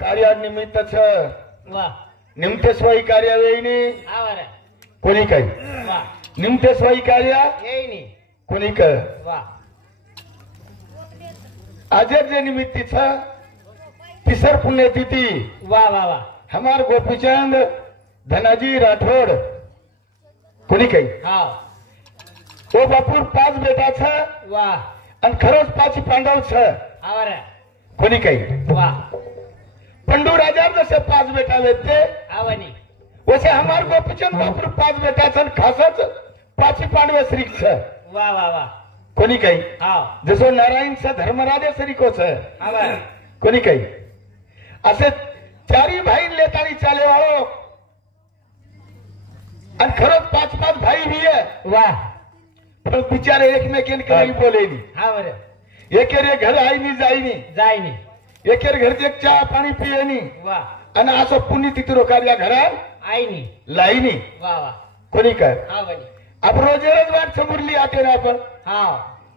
कार्यानिमित्तच वा निमतेस्वाई कार्यावेळी आवर कोणी काही वा निमतेस्वाई कार्य येईनी कोणी कर वा आजर निमित्तीच तिसर पुण्यतिथि वा वा वा हमार गोपीचंद धनाजी राठौड़ कोणी काही हा तो बापूर 5 बेटा छ वा आणि खरंच 5 पांडव छ आवर कोणी काही वा पंडू राजा जसे 5 बेटा वेते आवनी वैसे हमार गोपीचंद बापूर 5 बेटा छ खासच 5 पांडव श्री छ वा वा वा कोणी काही हा जसो नारायण छ धर्मराजा श्रीको छ आवर कोणी काही असे 4 भाई लेतानी चाले वाळो आणि खरंच 5 भाई भी है वा पण बिचारे एकमेकीन काही बोलेनी आवर एकेरे घर आईनी जाईनी जाईनी एकेर घरचे चहा पाणी पियेनी वा आणि असं पुण्यतिथी कार्या घरात आईनी लाईनी वा वा कोणी काय आवनी आपण रोजच वाट समोरली आते ना आपण हा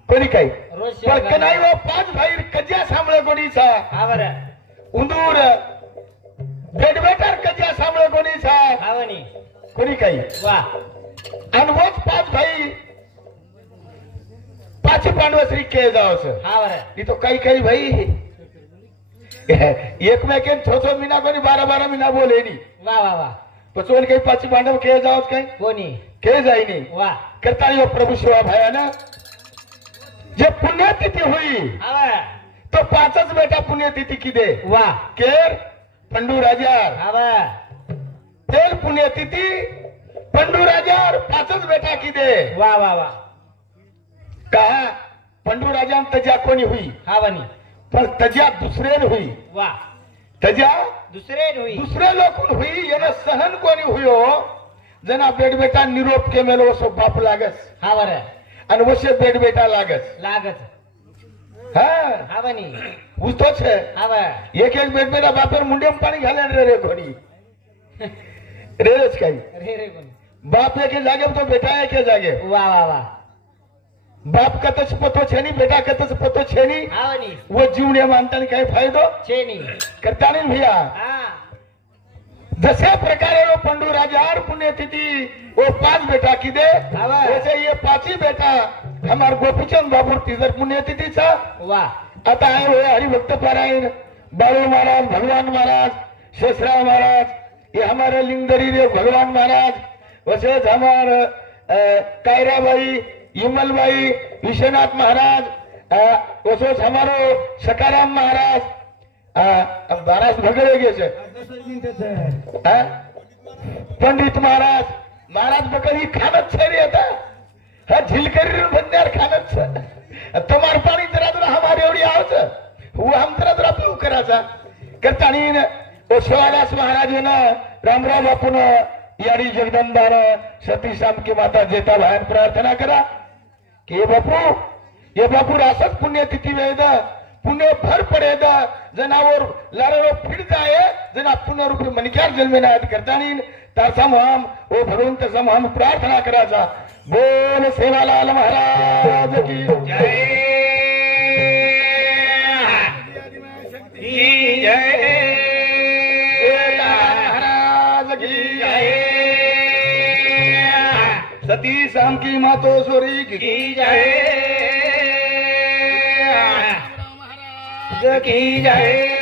कोणी काही रोज पण नाही वो 5 भाई कज्या सांभळे कोणीचा आवर उंदूर बेडबेटर कज्या सांभळे कोणीचा आवनी कोणी काही वा आणि वच 5 भाई 5 पांडव श्री के जावस आवर ती तो काही भाई एकमेकेन छोटो मीना कोणी 12 मीना बोलेनी वा वा वा पचवून काही 5 पांडव के जावस काही कोणी के जाईनी वा करता यो प्रभु शिवा भायानं जे पुण्यतिथी हुई आवर तो 5च बेटा पुण्यतिथी की दे वा केर पंडू राजार आवर तेल पुण्यतिथी पंडू राजार 5च बेटा की दे वा वा वा कहा पंडू राजा तजा कोणी हुई आवनी पण तजा दुसरे हुई वा तजा दुसरे होई दुसरे लोक हुई याला सहन कोणी हुयो जना बेटा निरोप के मेलो सो बाप लागस आवर आणि वसे बेटा लागस लागत हा आवनी उतो छे आवर एक बेटा बापर मुंडे पाणी घाले रे कोणी रेच काही रे रे कोणी बाप एके जागे तो बेटा एके जागे वा वा वा बाप कतच पतो छेनी बेटा कतच पतो छेनी आवनी वो जीवने मानताना काय फायदो चेनी करता नहीं भैया हा जसे प्रकारे वो पंडू राजार पुण्यतिथि वो 5 बेटा की दे वैसे ये 5 बेटा हमार गोपीचंद बाबू तीसर पुण्यतिथि था वा आता आए हुए हरिभक्त पारायण बाळू महाराज भगवान महाराज शेषराव महाराज ये हमारे लिंगदरी रे भगवान महाराज वैसे हमार कायराबाई इमलबाई विश्वनाथ महाराज वसोस हमारो सकाराम महाराज महाराज भगड़े गे पंडित महाराज बकरी खानत छे रे आता हा झिलकरी बंद्यार खानत छ तमार पाणी जरा हमारे एवढी आवच वो हम जरा पिऊ कराचा करतानी ओ शिवादास महाराज ने रामराव बापून याडी जगदंबान सती शामकी माता जेता भान प्रार्थना करा कि ये बापू असच पुण्यतिथि वेद पुण्य भर पडेद जनावर लारो फिर जाए जना पुण्य रूपी मनक्यार जन्मे ना करता नहीं तारसा हम ओ भगवंत सम हम प्रार्थना कराचा बोल सेवालाल महाराज की जय महाराज की जय सती शाम की मातोश्वरी की जय की जय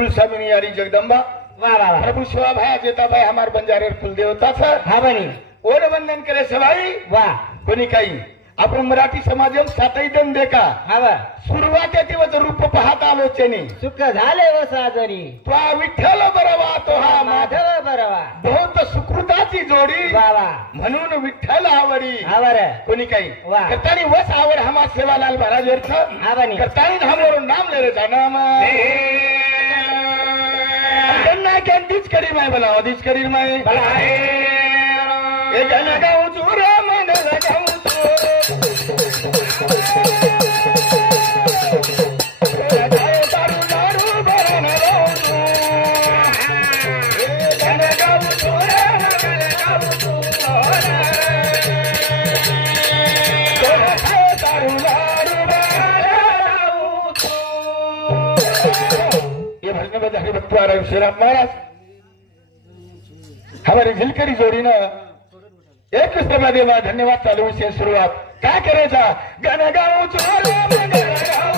कुलस्वामिनी यारी जगदंबा वाह वाह वाह प्रभु शिवा भाई जेता भाई हमार बंजारे कुल देवता छ हा बनी ओर वंदन करे सवाई वाह कोणी काही आपण मराठी समाजम सातही दन देखा हा वा सुरुवात येते रूप पाहत आलो चेनी सुख झाले व साजरी तो विठ्ठल बरवा तो हा माधव बरवा बहुत सुकृताची जोडी वाह वाह म्हणून विठ्ठल आवडी हा बर कोणी काही वाह. करतानी वस आवड हमा सेवालाल महाराज अर्थ हा बनी करतानी हमरो नाम ले रे नाम गन्ना के दिच करी मैं बनाओ दिच करी मैं भलाए ए गन्ना गाऊ चूर मन लगाऊ हरिभक्तवारा महाराज हमारी झिलकरी जोडीनं एक देवा धन्यवाद चालू विषय सुरुवात काय करायचा गण गाऊ चोर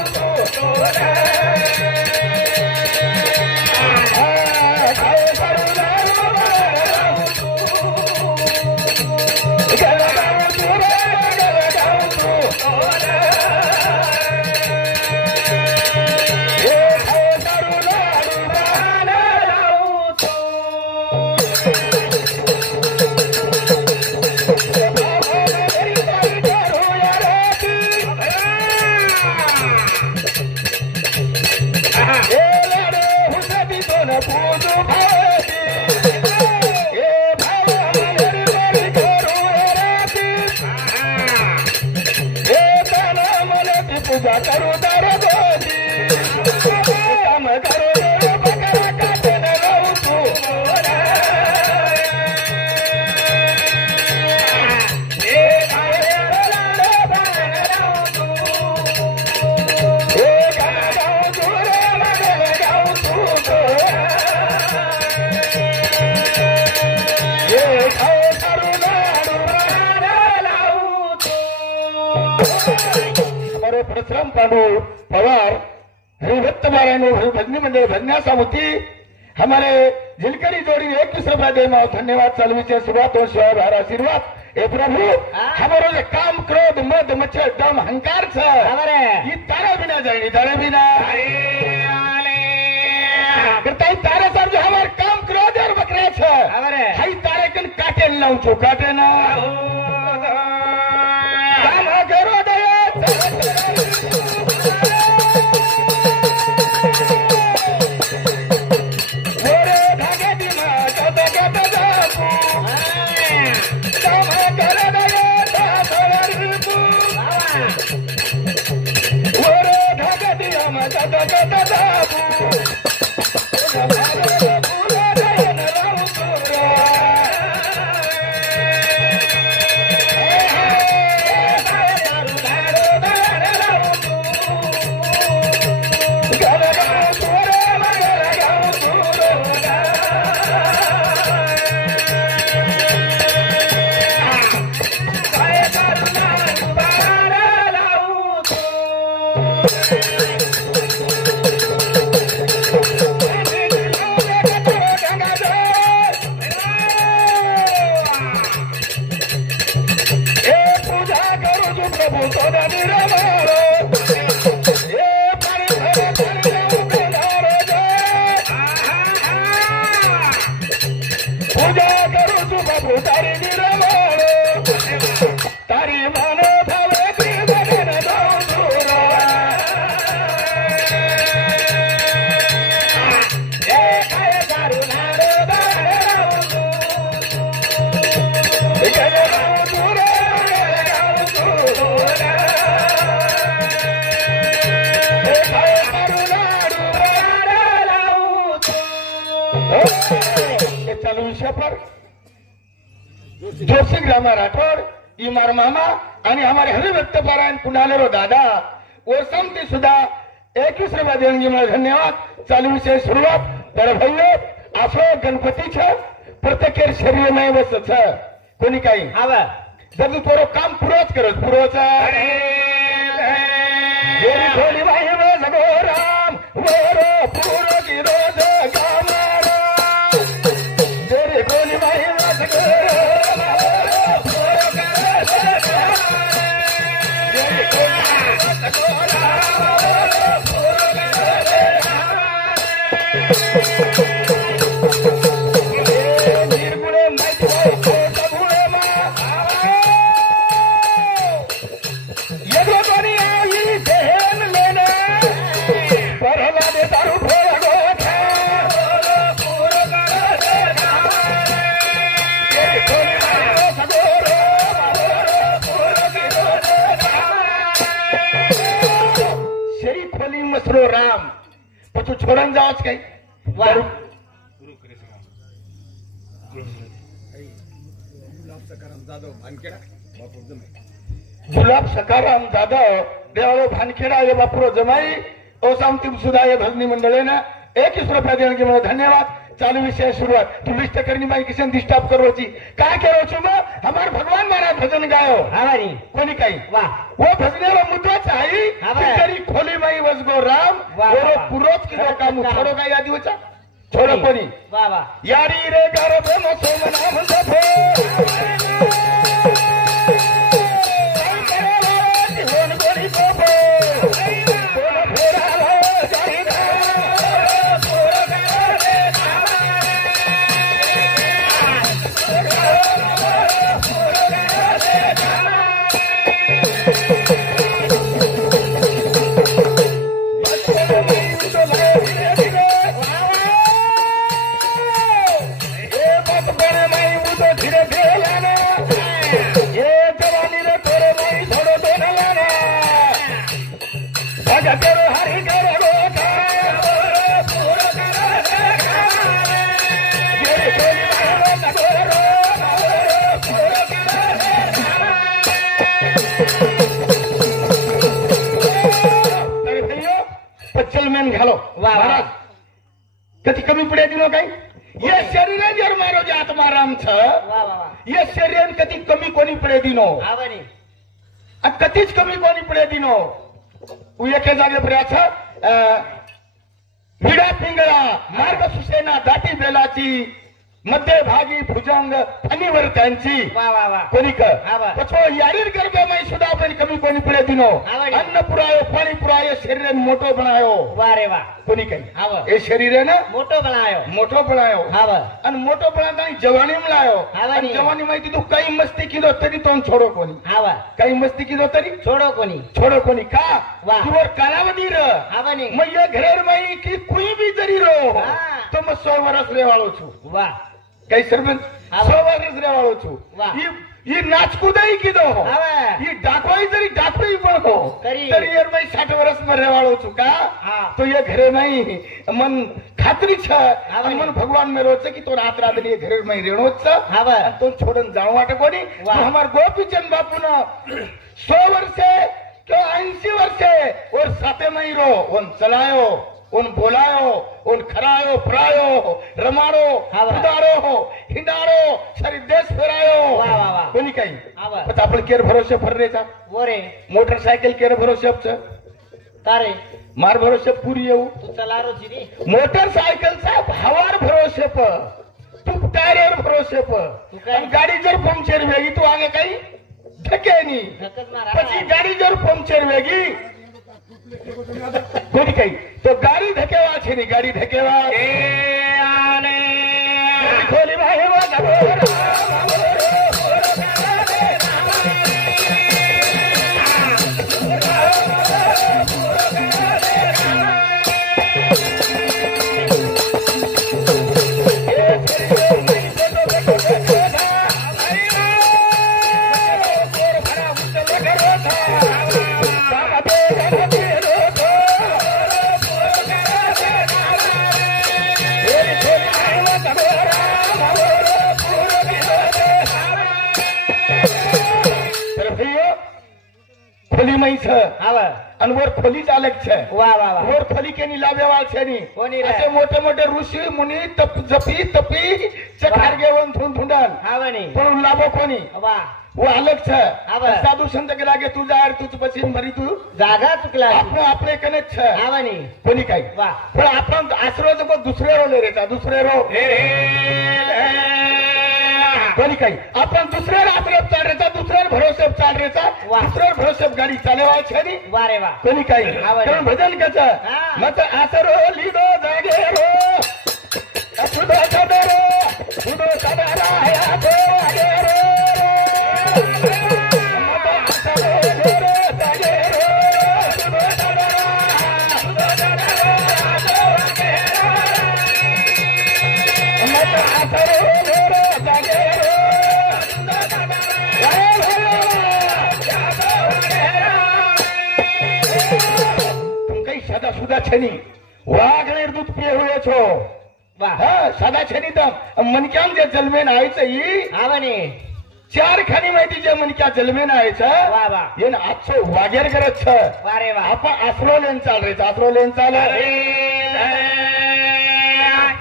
पूजा करू दर काम करू बकरा काटे न राहू तू परशुराम पांडू पवार हरिभक्त नारायण भजनी मंडल भजन्या सामुती हमारे झिलकरी जोड़ी एक दूसरे दे माओ धन्यवाद चालू से शुरुआत हो शिवा भार आशीर्वाद ए प्रभु हमारो जे काम क्रोध मद मच्छर दम अहंकार छ हमारे ये तारा बिना जानी तारा बिना करताई तारा सर जो हमार काम क्रोध और बकरे छ हमारे हई तारे कन काटे लाऊं छो काटे ना काम करो दया जोशी रामा राठोड इमार मामा आणि हमारे हरिभक्त पारायण कुणालेरो दादा और समती सुद्धा 21 देणगी मला धन्यवाद चालू विषय सुरुवात तर भैया आपलो गणपती छ प्रत्येक शरीर में बस छ कोणी काही हवा जब तोरो काम पुरोच करत पुरोच थोडी बाई राम वरो पुरो की रोज વસગો રામ પછી છોડન જાવ કઈ વાહ गुलाब सकाराम जाधव देवाळो भानखेडा ये बापुरो जमाई ओसाम सुधा ये भजनी मंडळे ना 21 रुपया देणगी मला धन्यवाद चालू विषय शुरुआत तू 20 ની મારી કિશન डिस्टर्ब करो छी का करो छु मैं हमार भगवान महाराज भजन गायो हमारी कोणी काही वाह वो भजनेरो मुद्दा चाही तेरी खोली माई वसगो राम ओरो पुरोत की दो काम छोड़ो काय यादी होचा छोड़ो कोणी वाह वाह यारी रे गर्भ में सोमना मुंडफो घालो महाराज कधी कमी पडे दिनो काही ये शरीर जर मारो जे आत्माराम छ ये शरीर कधी कमी कोणी पडे दिनो आवणी कधीच कमी कोणी पडे दिनो उ एके जागे पर्याछ विडा पिंगळा मार्ग सुसेना दाटी बेलाची मध्यभागी भुजंग फणीवर त्यांची कोणी पछो यारीर गर्भमय सुद्धा पण कमी कोणी पुढे दिनो अन्न पुरायो पाणी पुरायो शरीर मोटो बनायो वारे वा कोणी काही ए शरीर ना मोटो बनायो आणि मोटो बनाता जवानी मिळायो आणि जवानी माहिती तू काही मस्ती किदो तरी तो छोडो कोणी काही मस्ती किदो तरी छोडो कोणी का तुवर कालावधी र मग ये घरेर माई की कोई भी जरी रो तो मैं 100 वर्ष रेवाळो छु वाह कई सरपंच 100 वर्ष रेवाळो छु ये नाचकुदाई किदो ये डाकोई जरी डाकोई पण हो तरी यार मैं 60 वर्ष में रेवाळो छु का तो ये घरे में मन खात्री छ आणि मन भगवान में रोच की तो रात रात ये घरे में रेणो छ तो छोडन जाणो वाटे कोणी हमार गोपीचंद बापू न 100 वर्षे तो 80 वर्षे और साथे में रो उन चलायो उन बोलायो उन खरायो फरायो रमाड़ो उदारो हिंडारो सारी देश फेरायो कोणी काही आता आपण केर भरोसे फररेचा वरे मोटरसायकल केर भरोसे तारे मार भरोसे पुरी येऊ तू चलारो जिरी मोटरसायकलचा भावार भरोसे प तू टायर भरोसे प गाडी जर पंक्चर वेगी तू आगे काही धकेनी પછી ગાડી જર પંક્ચર વેગી कोणी काही तो गाडी धकेवा છે ની ગાડી ધકેવા એ આને ખોલી ભાઈ खोली में छ अनवर खोली चालक छ वाह वाह वाह और खोली के नी लावेवाळ छे नी कोणी असे मोठे मोठे ऋषी मुनी तप जपी तपी चखार घेऊन थुंडन हावणी पण लाभो कोणी वाह वो अलग छ साधु संत के लागे तू जाड तूच पछी मरी तू जागा चुकला आपण आपले कने छ हावणी कोणी काही वाह पण आपण आश्रय जो दुसरे रो ले रेचा दुसरे रो कोणी काही आपण दुसऱ्या आश्रय चाल रेचा दुसऱ्या भरोसे चाल रेचा दुसऱ्या भरोसे गाडी चालवा छे नी वारे वा कोणी काही कारण भजन कच मत आसरो लीदो जागे रो अपुदो सदरो उदो सदरा या तो आगे रो मत आसरो लीदो जागे रो उदो सदरा उदो सदरा तो आगे रो मत आसरो लीदो जागे सुधा छनी वाघणेर दूध पिए हुए छो वाह हा साधा छनी दम मनक्याम जे जलमेन आयचं ही आवने 4 खानी माहिती जे मनक्या जलमेन आयचं वाह वाह येन आजचो वागेर करत छ वारे वाह आपण आसरो लेन चाल रे आसरो लेन चाल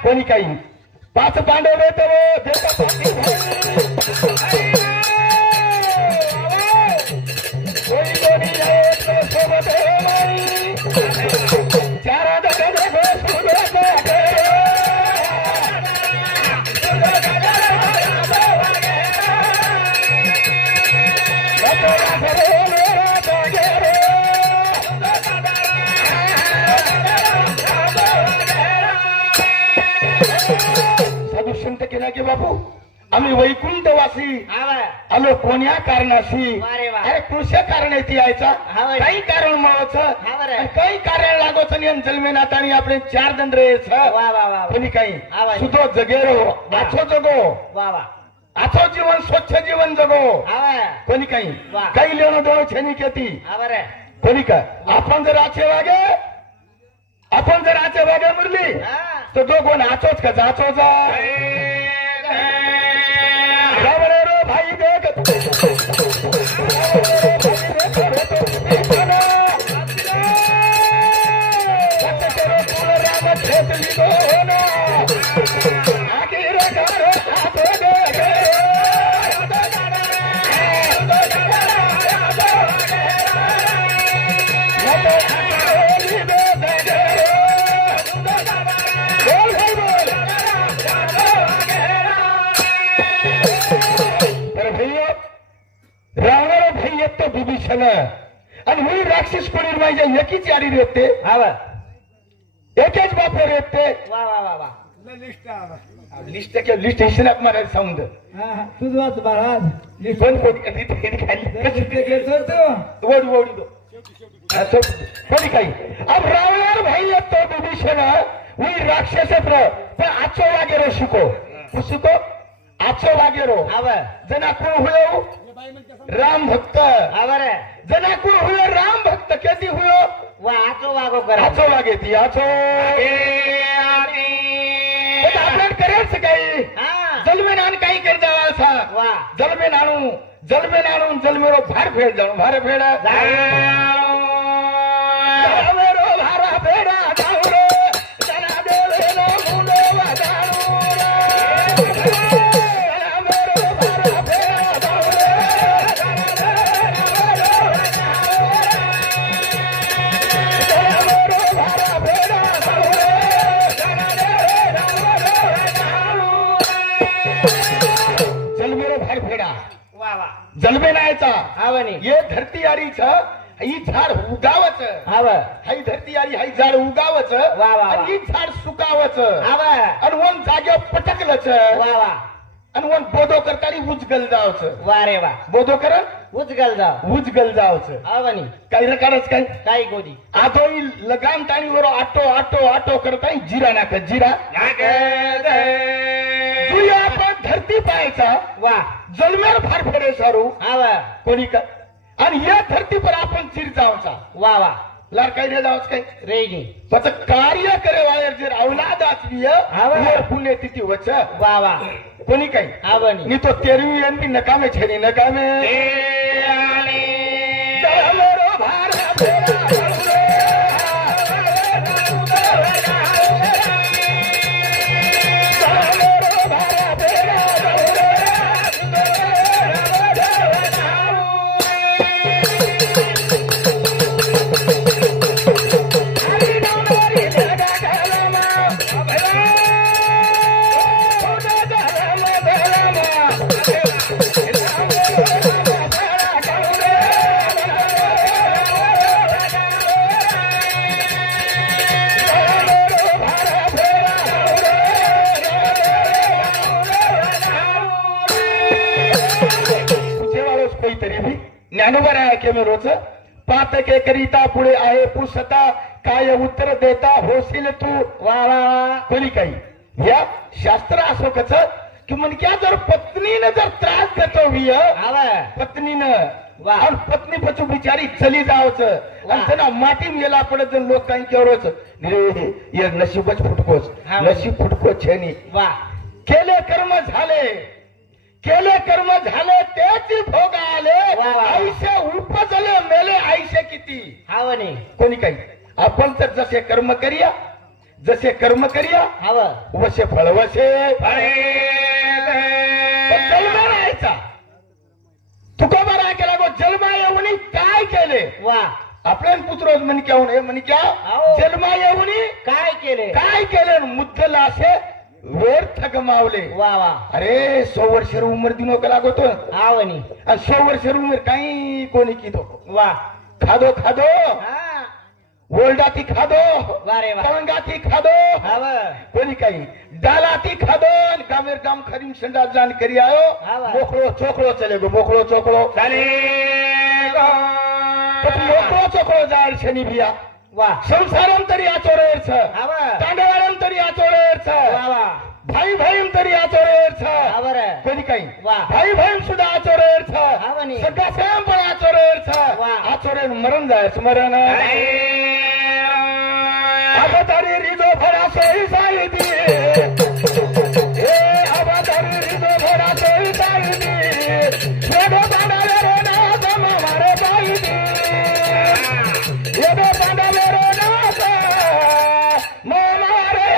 कोणी काही 5 पांडव येतो देता कोणी कोणी येतो सोबत चारा दगड साधू संत केला की बापू आम्ही वैकुंठवासी आलो कोण्या कारणाशी वारे वा. अरे कृष्य कारण येते यायचा हा बरं. काही कारण मळच हा बरं. काही कारण लागोच आणि जन्मेनाथ आणि आपले 4 दंड रेच वा वा वा कोणी काही हा बरं. सुधो जगेरो आछो जगो वा वा आछो जीवन स्वच्छ जीवन जगो आवा कोणी काही वा. काही लेणं देणं छेनी खेती आवर कोणी का आपण जर आचे वागे मुरली तर तो कोण आचोच का जाचो जा रो भाई देख राम खेतली दोन आखिर गारो हातो देख रावणारा भाई येतो विभीषण आणि मी राक्षस कोणी माझ्या एकीच यारी येते आवर एकेच बापर येते वा वा वा वा लिस्ट लिस्ट हिशनात मला सांग तुझ वाच महाराज पण कोणी वड वडी दो कोणी काही अब रावणार भाई येतो विभीषण मी राक्षस पण आचो वागेरो शिको आचो वागेरो आवर जना कोण हुयो राम भक्त आवर जना कोण हुयो राम भक्त किती हुयो वा आचो वागो करा आचो वागे ती आचो आपण करेच काही हा जलमेन आणि काही कर जावा असा वा जलमेन आणून जलमेरो भार फेड जाणू भार फेडा जलमेरो भारा फेडा जाऊ रे जना देवेनो मुलो वाजाणू जलमेरो भारा फेडा जाऊ रे जलमेरो भारा फेडा जाऊ रे जलमेरो भार फेडा वा वा जलमे नायचा आवने ये धरती आरीच ही झाड उगावच आवर हाई धरती आरी हाई झाड उगावच वा, वा. आणि ही झाड सुकावच आवर आणि वन जाग्यावर पटकलच वा वा आणि वन बोधो करताना उजगल जावच वा रे वा बोधो कर उचगल जा उजगल जावच आवनी काही रकारच काय काही गोदी आधो लगाम ताणी वर आटो आटो आटो करताय जिरा नाक जिरा जुया आपण धरती पाहायचा वा जलमेर फार फेरे सारू आवर कोणी का आणि या धरती पर आपण चिर जावचा वा वा लार काही नाही जावच काय रेगी त्याचं कार्य करे वायर जर अवलाद आचवीय आवा. पुण्य तिथी वच वा वा कोणी काही आवनी मी तो तेरवी आणि नकामे छेनी नकामे जलमेरो भारा फेरा जलमेरो भारा फेरा ज्ञानोबर आहे के मी रोज पात के करिता पुढे आहे पुसता काय उत्तर देता होशील तू वा वा वा कोणी काही या शास्त्र असो कच की म्हणजे जर पत्नीनं जर त्रास देतो विय आवर पत्नीनं वा. आणि पत्नी पचू बिचारी चली जावचं वा. आणि त्यांना माती मेला पडत लोक काही केवढच ये नशीबच फुटकोच हा. नशीब फुटकोच छेनी वा केले कर्म झाले केले कर्म झाले तेच भोग आले वा, वा. आयुष्य उपजले मेले आयुष्य किती हावणे कोणी काही आपण तर जसे कर्म करूया जसे कर्म करूया हाव वसे फळवसे जन्मा राहायचा तुकोबा राय केला गो जन्मा येऊनी काय केले वा आपल्याला पुत्र म्हणे क्या म्हणे म्हणे क्या आओ. जन्मा येऊनी काय केले काय केले मुद्दला असे व्यर्थ गमावले वा वा अरे 100 वर्ष उमर दिनो का लागतो हावणे आणि 100 वर्ष उमर काही कोणी कितो वा खादो खादो हा ओल्डाती खादो वा रे वा तवंगाती खादो हाव कोणी काही डालाती खादो आणि गामेर गाम खरीम संडा जान करी आयो हा वा. मोकळो चोकळो चले गो मोकळो चोकळो चाले मोकळो चोकळो जाळ शनी बिया वा संसारम तरी आचोरेर छ हाव तांडवाळम तरी आचोरेर छ वा वा भाई भाईम तरी आचोरेर छ हाव रे कोणी काही वा. भाई भाईम सुद्धा आचोरेर छ हा म्हणे. सगळा सॅम पण आचोरेर छ वा. आचोरेर मरण जाय स्मरण अवतारी रिजो भरा सोई साईदी ए अवतारी रिजो भरा सोई साईदी येदो पांडाले रो ना सम मारे पाईदी येदो पांडाले रो ना सम मारे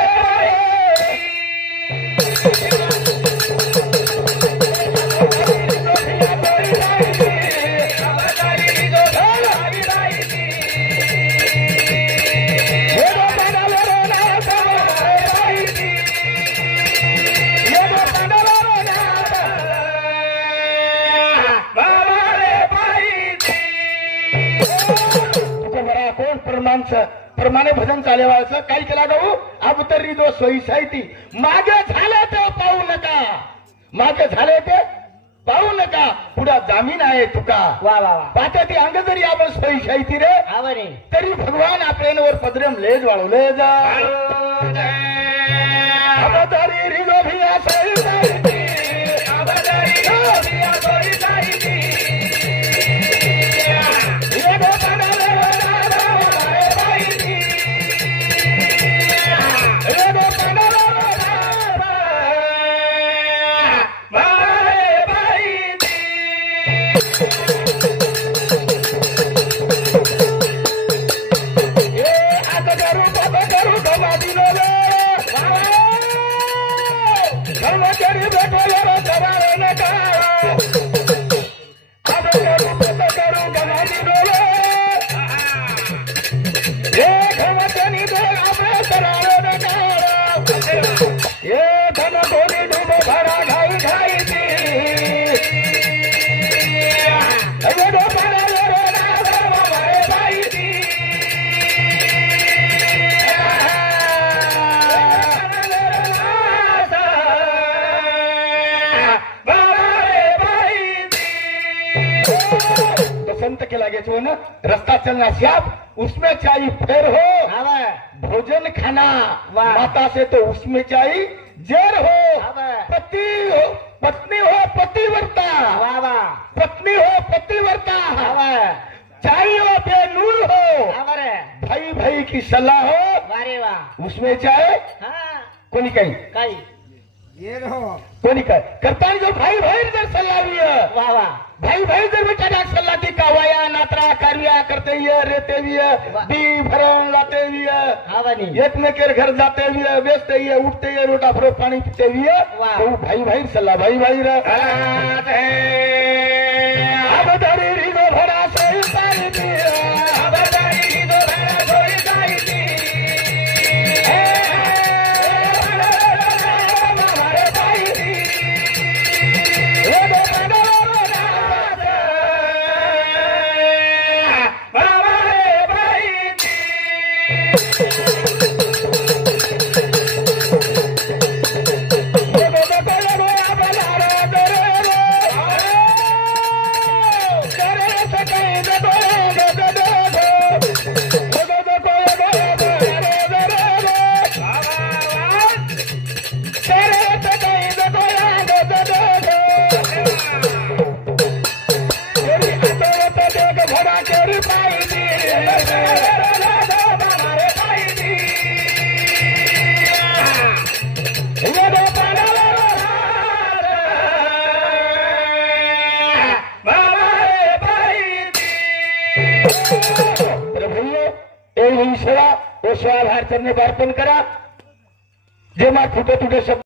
प्रमाणे भजन चालेवायचं काही केला जाऊ अवतरी जो सोयी साहिती मागे झाले ते पाहू नका मागे झाले ते पाहू नका पुढे जामीन आहे तुका वा वा वा पाहते ती अंग जरी आपण सोयी साहिती रे हावणे तरी भगवान आपल्यावर पदरम लेज वाळवले जा अवतारी रिजो भिया सोयी साहिती अवतारी रिजो भिया सोयी साहिती ये गोपाला कर्मचारी बैठो यारो सवारे न अब करू गमा दिनो ये घमचनी दो आपे करारो न ये धन गोली डूबो भरा ढाई ढाई दी ये दो पारा रो ना मारे भाई दी संत के लागे जो ना रास्ता चलना श्याप उसमें चाहिए फेर हो हाव भोजन खाना वाह। माता से तो उसमें चाहिए जेर हो हाव पति हो पत्नी हो पतिव्रता वा वा पत्नी हो पतिव्रता हाव चाहिए हो बेनूर हो हाव रे भाई भाई की सलाह हो वा रे वा उसमें चाहे हा कोणी काही काही ये रहो कोणी काय करताना जो भाई भाई जर सल्ला लिया वा वा भाई भाई जर बेटा सल्ला दी कावाया नात्रा कार्या करते हुए रहते हुए दी भरण लाते हुए हावणी एक में के घर जाते हुए बेचते हुए उठते हुए रोटा भरो पानी पीते हुए वाह। तो भाई भाई सल्ला भाई भाई रे अब धरी रिजो भरा सोई साई दी अब धरी रिजो भरा सोई साई दी हमारे भाई दी की पाहिजे मारे पाहिजे सेवा वो स्वाभार चरणे अर्पण करा जे मा फुटे तुटे शब्द